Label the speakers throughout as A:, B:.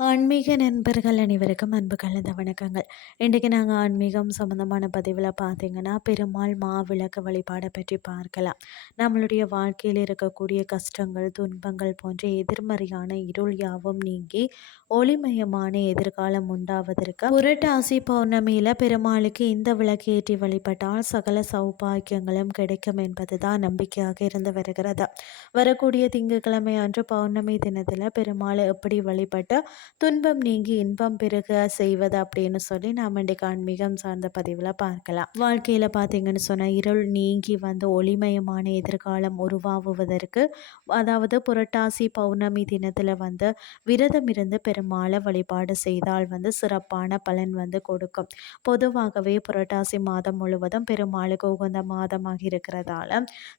A: ஆன்மீக நண்பர்கள் அனைவருக்கும் அன்பு கலந்த வணக்கங்கள். இன்றைக்கு நாங்கள் ஆன்மீகம் சம்மந்தமான பதிவில் பார்த்தீங்கன்னா பெருமாள் மாவிளக்கு வழிபாடை பற்றி பார்க்கலாம். நம்மளுடைய வாழ்க்கையில் இருக்கக்கூடிய கஷ்டங்கள் துன்பங்கள் போன்ற எதிர்மறையான இருள் யாவும் நீங்கி ஒளிமயமான எதிர்காலம் உண்டாவதற்கு புரட்டாசி பௌர்ணமியில் பெருமாளுக்கு இந்த விளக்கு ஏற்றி வழிபட்டால் சகல சௌபாக்கியங்களும் கிடைக்கும் என்பது தான் நம்பிக்கையாக இருந்து வருகிறது. வரக்கூடிய திங்கட்கிழமை அன்று பௌர்ணமி தினத்தில் பெருமாளை எப்படி வழிபட்டு துன்பம் நீங்கி இன்பம் பெருக செய்வது அப்படின்னு சொல்லி நாம் இன்றைக்கு ஆன்மீகம் சார்ந்த பதிவில் பார்க்கலாம். வாழ்க்கையில் பார்த்தீங்கன்னு சொன்னால் இருள் நீங்கி வந்து ஒளிமயமான எதிர்காலம் உருவாகுவதற்கு அதாவது புரட்டாசி பௌர்ணமி தினத்தில் வந்து விரதம் இருந்து பெருமாளை வழிபாடு செய்தால் வந்து சிறப்பான பலன் வந்து கொடுக்கும். பொதுவாகவே புரட்டாசி மாதம் முழுவதும் பெருமாளுக்கு உகந்த மாதமாக இருக்கிறதால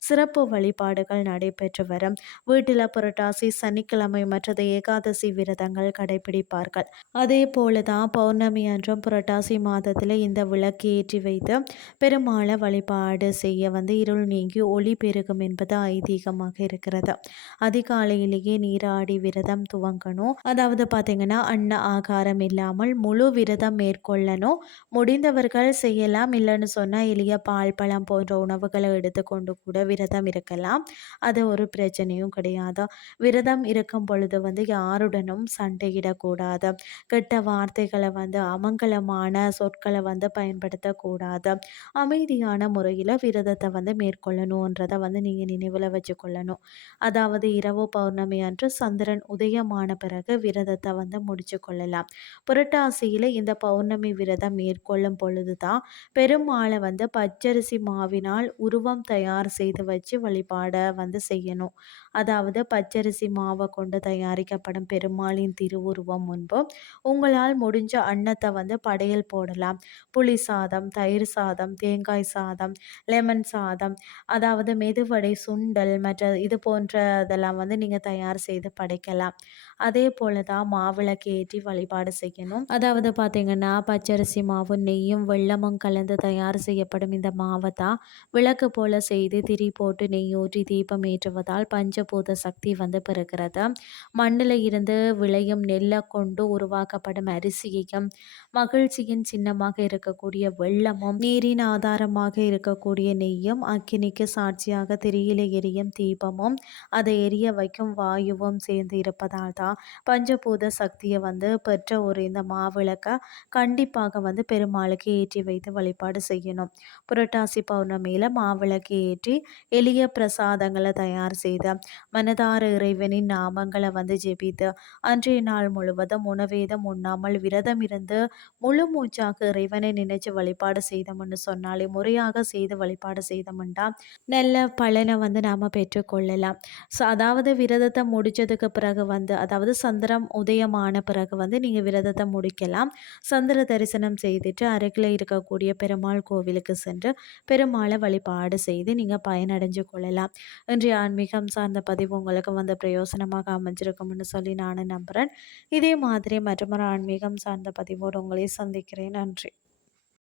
A: சிறப்பு வழிபாடுகள் நடைபெற்று வரும். வீட்டில் புரட்டாசி சனிக்கிழமை மற்றது ஏகாதசி விரதங்கள் கடை கடைபிடிப்பார்கள் அதே போல தான் பௌர்ணமி அன்றும் புரட்டாசி மாதத்தில் இந்த விளக்கு ஏற்றி வைத்து பெருமாளை வழிபாடு செய்ய வந்து இருள் நீங்கி ஒளி பெருகும் என்பது ஐதீகமாக இருக்கிறது. அதிகாலையிலேயே நீராடி விரதம் துவங்கணும். அதாவது பார்த்தீங்கன்னா அன்ன ஆகாரம் இல்லாமல் முழு விரதம் மேற்கொள்ளணும். முடிந்தவர்கள் செய்யலாம். இல்லைன்னு சொன்னால் எளிய பால் பழம் போன்ற உணவுகளை எடுத்துக்கொண்டு கூட விரதம் இருக்கலாம். அது ஒரு பிரச்சனையும் கிடையாது. விரதம் இருக்கும் பொழுது வந்து யாருடனும் சண்டையிட வெளியிடக்கூடாது கெட்ட வார்த்தைகளை வந்து அமங்கலமான சொற்களை வந்து பயன்படுத்தக்கூடாது. அமைதியான முறையில் விரதத்தை வந்து மேற்கொள்ளணுன்றதை வந்து நீங்கள் நினைவில் வச்சுக்கொள்ளணும். அதாவது இரவு பௌர்ணமி அன்று சந்திரன் உதயமான பிறகு விரதத்தை வந்து முடிச்சு கொள்ளலாம் புரட்டாசியில் இந்த பௌர்ணமி விரதம் மேற்கொள்ளும் பொழுது தான் பெருமாளை வந்து பச்சரிசி மாவினால் உருவம் தயார் செய்து வச்சு வழிபாடை வந்து செய்யணும். அதாவது பச்சரிசி மாவை கொண்டு தயாரிக்கப்படும் பெருமாளின் திரு உருவம் முன்பு. உங்களால் முடிஞ்ச அன்னத்தை வந்து படையல் போடலாம். புளி சாதம் தயிர் சாதம் தேங்காய் சாதம் லெமன் சாதம் அதாவது மெதுவடை சுண்டல் மற்ற இது போன்ற இதெல்லாம் வந்து நீங்கள் தயார் செய்து படைக்கலாம். அதே போல தான் மாவிளக்கு ஏற்றி வழிபாடு செய்யணும். அதாவது பார்த்தீங்கன்னா பச்சரிசி மாவும் நெய்யும் வெள்ளமும் கலந்து தயார் செய்யப்படும் இந்த மாவை தான் விளக்கு போல செய்து திரி போட்டு நெய் ஊற்றி தீபம் ஏற்றுவதால் பஞ்சபூத சக்தி வந்து பெறுகிறது. மண்ணில் இருந்து விளையும் நெல் நெல்லை கொண்டு உருவாக்கப்படும் அரிசியையும் மகிழ்ச்சியின் சின்னமாக இருக்கக்கூடிய வெள்ளமும் நீரின் ஆதாரமாக இருக்கக்கூடிய நெய்யும் அக்கினிக்கு சாட்சியாக திரியில எரியும் தீபமும் அதை எரிய வைக்கும் வாயுவும் சேர்ந்து இருப்பதால் தான் பஞ்சபூத சக்தியை வந்து பெற்ற ஒரு இந்த மாவிளக்க கண்டிப்பாக வந்து பெருமாளுக்கு ஏற்றி வைத்து வழிபாடு செய்யணும். புரட்டாசி பௌர்ணமியில் மாவிளக்கு ஏற்றி எளிய பிரசாதங்களை தயார் செய்த மனதார இறைவனின் நாமங்களை வந்து ஜெபித்து அன்றைய நாள் முழுவதும் உணவேதம் உண்ணாமல் விரதம் இருந்து முழு மூச்சாக இறைவனை நினைச்சு வழிபாடு செய்தோம்னு சொன்னாலே முறையாக செய்து வழிபாடு செய்தோம்னா நல்ல பலனை வந்து நாம் பெற்றுக்கொள்ளலாம் ஸோ அதாவது விரதத்தை முடித்ததுக்கு பிறகு வந்து அதாவது சந்திரம் உதயமான பிறகு வந்து நீங்கள் விரதத்தை முடிக்கலாம். சந்திர தரிசனம் செய்துட்டு அருகில் இருக்கக்கூடிய பெருமாள் கோவிலுக்கு சென்று பெருமாளை வழிபாடு செய்து நீங்கள் பயனடைஞ்சு கொள்ளலாம். இன்றைய ஆன்மீகம் சார்ந்த பதிவு உங்களுக்கு வந்து பிரயோசனமாக அமைஞ்சிருக்கும்னு சொல்லி நான் நம்புகிறேன் இதே மாதிரி மற்றொரு ஆன்மீகம் சார்ந்த பதிவோடு உங்களை சந்திக்கிறேன். நன்றி.